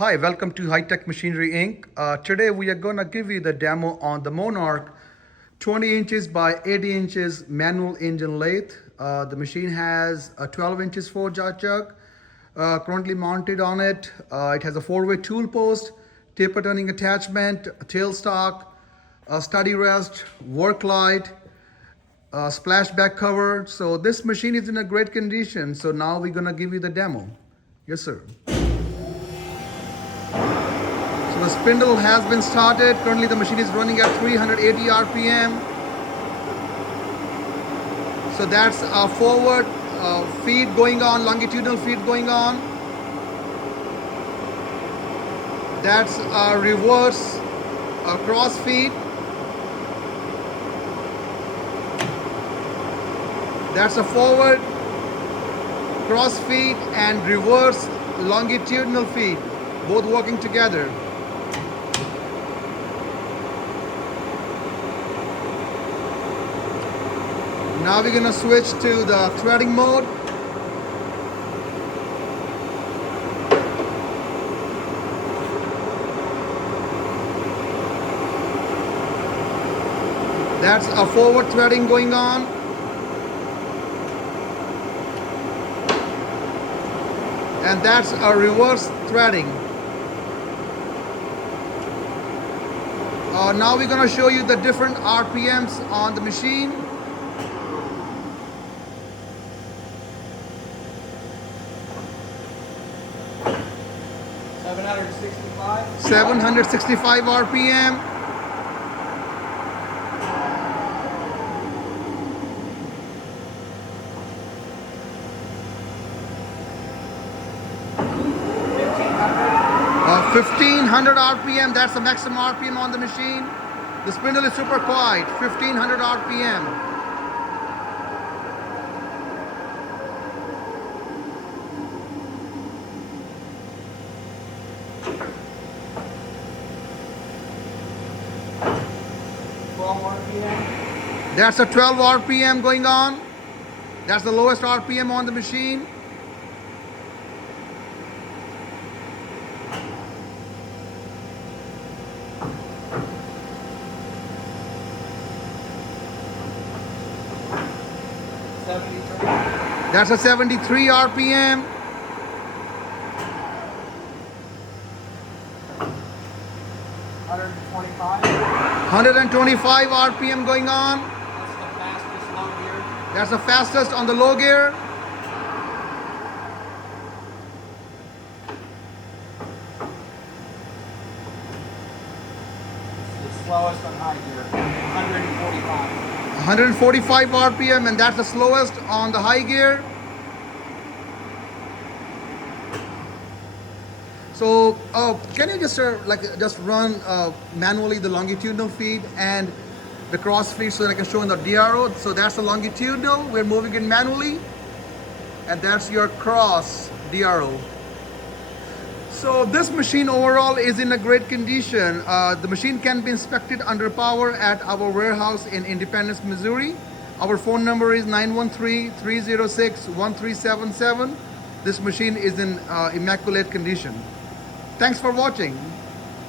Hi, welcome to High Tech Machinery Inc. Today we are going to give you the demo on the Monarch 20 inches by 80 inches manual engine lathe. The machine has a 12 inches four-jaw chuck currently mounted on it. It has a four-way tool post, taper turning attachment, a tailstock, a study rest, work light, splash back cover. So this machine is in a great condition. So now we're going to give you the demo. Yes, sir. The spindle has been started. Currently the machine is running at 380 RPM. So that's a forward feed going on, longitudinal feed going on. That's a reverse cross feed. That's a forward cross feed and reverse longitudinal feed, both working together. Now we're going to switch to the threading mode. That's a forward threading going on. And that's a reverse threading. Now we're going to show you the different RPMs on the machine. Seven 765 RPM. $1,500. 1500 RPM, that's the maximum RPM on the machine. The spindle is super quiet, 1500 RPM. RPM. That's a 12 RPM going on. That's the lowest RPM on the machine. That's a 73 RPM. 125 RPM going on. That's the fastest low gear. That's the fastest on the low gear. The slowest on high gear. 145. 145 RPM, and that's the slowest on the high gear. So can you just run manually the longitudinal feed and the cross feed so that I can show in the DRO? So that's the longitudinal, we're moving it manually, and that's your cross DRO. So this machine overall is in a great condition. The machine can be inspected under power at our warehouse in Independence, Missouri. Our phone number is 913-306-1377. This machine is in immaculate condition. Thanks for watching.